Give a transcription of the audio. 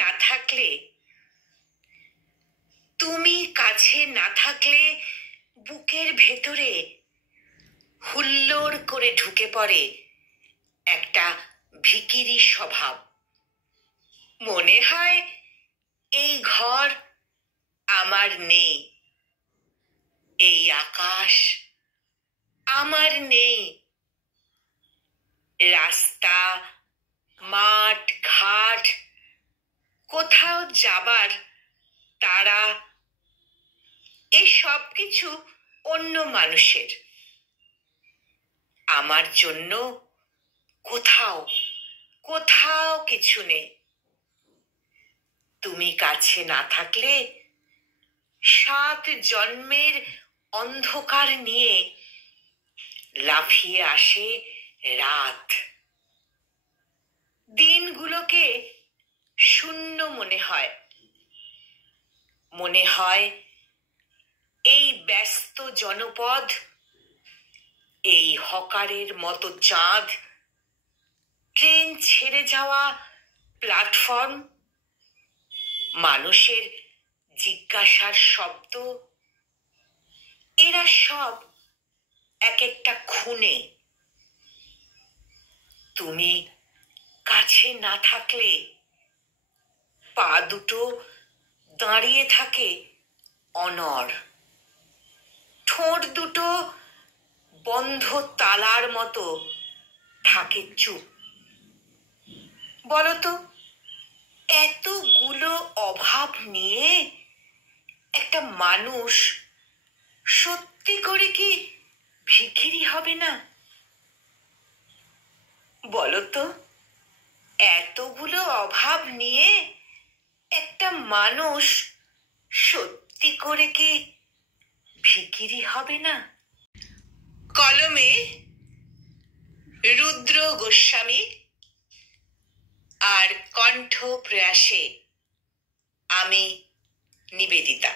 না থাকলে, তুমি কাছে না থাকলে বুকের ভেতরে হুল্লোড় করে ঢুকে পড়ে একটা ভিখিরি স্বভাব। মনে হয় এই ঘর আমার নেই, এই আকাশ আমার নেই, রাস্তা, মাঠ, ঘাট, কোথাও যাবার তারা, এই সব কিছু অন্য মানুষের। আমার জন্য কোথাও কোথাও কিছু নেই। তুমি কাছে না থাকলে 7 জন্মের অন্ধকার নিয়ে লাফিয়ে আসে রাত। দিনগুলোকে শূন্য মনে হয়। মনে হয় এই ব্যস্ত জনপদ, এই হকারের মতো চাঁদ, ট্রেন ছেড়ে যাওয়া প্ল্যাটফর্ম, মানুষের জিজ্ঞাসার শব্দ, এরা সব এক একটা খুনে। তুমি কাছে না থাকলে পা দুটো দাঁড়িয়ে থাকে অনড়, ঠোঁট দুটো বন্ধ তালার মতো থাকে চুপ। বলতো, এতগুলো অভাব নিয়ে একটা মানুষ সত্যি করে কি ভিখিরি হবে না? বলতো, এতগুলো অভাব নিয়ে একটা মানুষ সত্যি করে কি ভিখিরি হবে না? কলমে রুদ্র গোস্বামী আর কণ্ঠ প্রয়াসে আমি নিবেদিতা।